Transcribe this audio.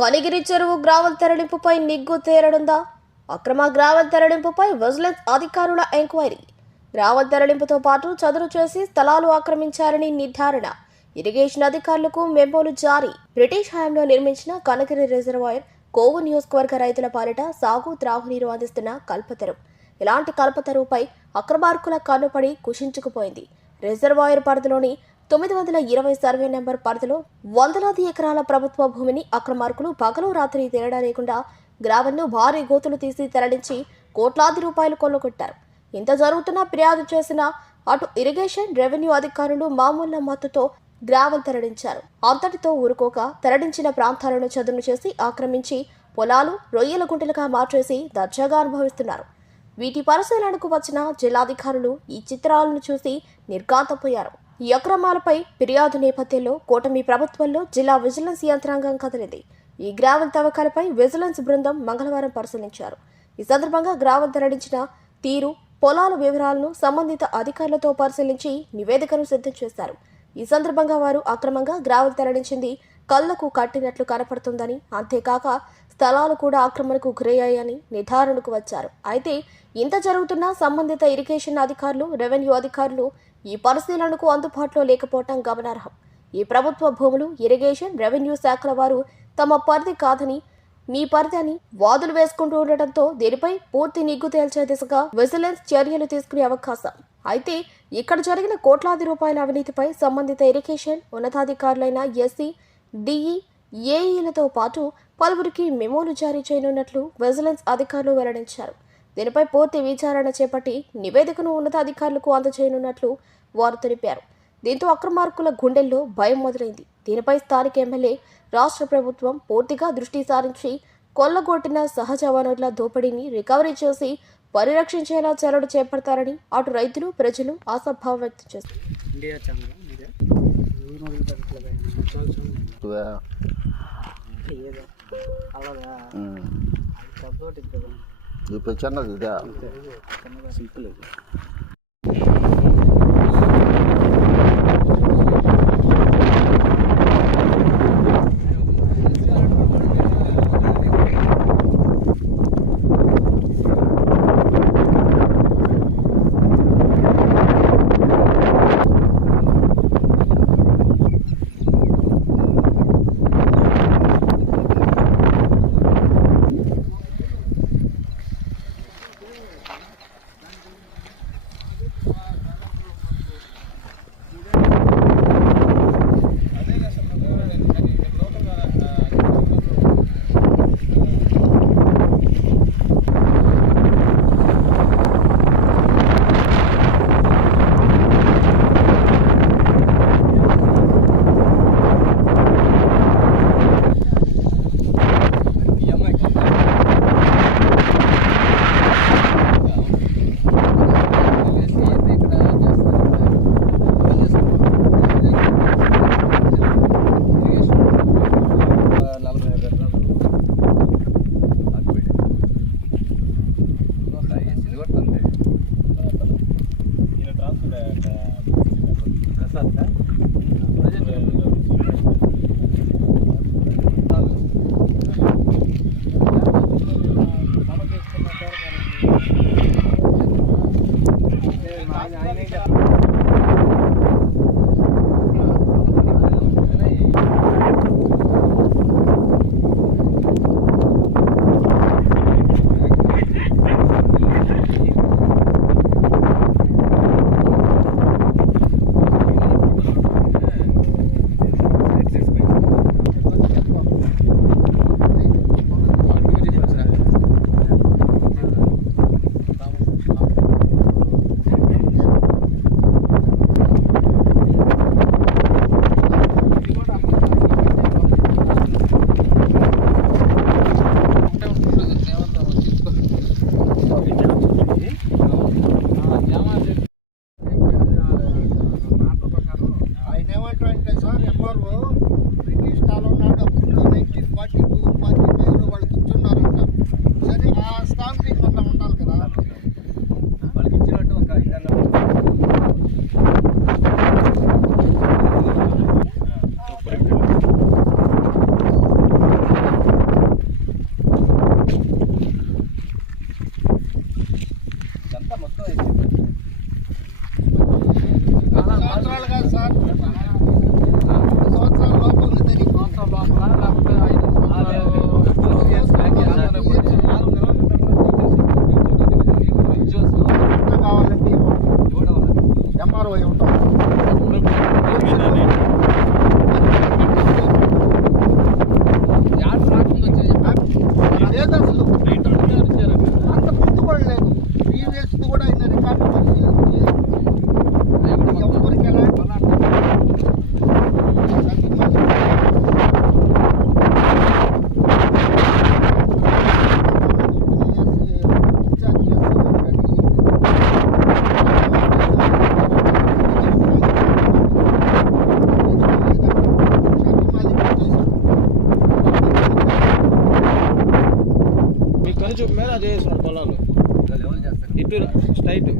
కనిగిరి చెరువు గ్రావల్ తరలింపుపై నిగ్గు తేరనుందా? అక్రమ గ్రావల్ తరలింపుపై విజిలెన్స్ అధికారుల ఎంక్వైరీ. గ్రావల్ తరలింపుతో పాటు చదును చేసి స్థలాలు ఆక్రమించారని నిర్ధారణ. ఇరిగేషన్ అధికారులకు మెమోలు జారీ. బ్రిటిష్ హయాంలో నిర్మించిన కనగిరి రిజర్వాయర్ కోవు నియోజకవర్గ రైతుల పాలిట సాగు త్రాగునీరు అందిస్తున్న కల్పతరు. ఇలాంటి కల్పతరుపై అక్రమార్కుల కన్నుపడి కుషించుకుపోయింది. రిజర్వాయర్ పరిధిలోని తొమ్మిది వందల ఇరవై సర్వే నెంబర్ పరిధిలో వందలాది ఎకరాల ప్రభుత్వ భూమిని అక్రమార్కులు పగలు రాత్రి తేడా లేకుండా గ్రావెన్ను భారీ గోతులు తీసి తరలించి కోట్లాది రూపాయలు కొల్లగొట్టారు. ఇంత జరుగుతున్నా ఫిర్యాదు చేసిన అటు ఇరిగేషన్ రెవెన్యూ అధికారులు మామూలు మత్తుతో గ్రావెల్ తరలించారు. అంతటితో ఊరుకోక తరలించిన ప్రాంతాలను చదును చేసి ఆక్రమించి పొలాలు రొయ్యల గుంటలుగా మార్చేసి దర్జాగా అనుభవిస్తున్నారు. వీటి పరిశీలనకు వచ్చిన జిల్లాధికారులు ఈ చిత్రాలను చూసి నిర్ఘాంతపోయారు. ఈ అక్రమాలపై ఫిర్యాదు నేపథ్యంలో కూటమి ప్రభుత్వంలో జిల్లా విజిలెన్స్ యంత్రాంగం కదిలింది. ఈ గ్రావెల్ తవ్వకాలపై విజిలెన్స్ బృందం మంగళవారం పరిశీలించారు. ఈ సందర్భంగా గ్రావెల్ తరలించిన తీరు పొలాల వివరాలను సంబంధిత అధికారులతో పరిశీలించి నివేదికను సిద్ధం చేశారు. ఈ సందర్భంగా వారు అక్రమంగా గ్రావెల్ తరలించింది కళ్ళకు కట్టినట్లు కనపడుతుందని అంతేకాక స్థలాలు కూడా ఆక్రమణకు గురయ్యాయని నిర్ధారణకు వచ్చారు. అయితే ఇంత జరుగుతున్నా సంబంధిత ఇరిగేషన్ అధికారులు రెవెన్యూ అధికారులు ఈ పరిశీలనకు అందుబాటులో లేకపోవటం గమనార్హం. ఈ ప్రభుత్వ భూములు ఇరిగేషన్ రెవెన్యూ శాఖల వారు తమ పరిధి కాదని మీ పరిధి అని వాదులు వేసుకుంటూ ఉండటంతో దీనిపై పూర్తి నిగ్గు తేల్చే దిశగా విజిలెన్స్ చర్యలు తీసుకునే అవకాశం. అయితే ఇక్కడ జరిగిన కోట్లాది రూపాయల అవినీతిపై సంబంధిత ఇరిగేషన్ ఉన్నతాధికారులైన ఎస్సీ డిఈ ఏఈలతో పాటు పలువురికి మెమోలు జారీ చేయనున్నట్లు విజిలెన్స్ అధికారులు వెల్లడించారు. దీనిపై పూర్తి విచారణ చేపట్టి నివేదికను ఉన్నతాధికారులకు అందజేయనున్నట్లు వారు తెలిపారు. దీంతో అక్రమార్కుల గుండెల్లో భయం మొదలైంది. దీనిపై స్థానిక ఎమ్మెల్యే రాష్ట్ర ప్రభుత్వం పూర్తిగా దృష్టి సారించి కొల్లగొట్టిన సహజ వనరుల దోపిడీని రికవరీ చేసి పరిరక్షించేలా చర్యలు చేపడతారని అటు రైతులు ప్రజలు ఆశాభావం వ్యక్తం చేశారు. ఇప్పుడు చిన్నది ఇదే? సింపుల్ ఇది. ఆయన ఏమంటారంటే సార్ ఎంఆర్ఓ బ్రిటిష్ కాలం నాడు అప్పుడు నైన్టీన్ ఫార్టీ టూ లేదు అసలు. అంత ముందు కూడా లేదు ప్రీవియస్ కూడా ఆయన రికార్డ్ ఇటు స్ట్రైట్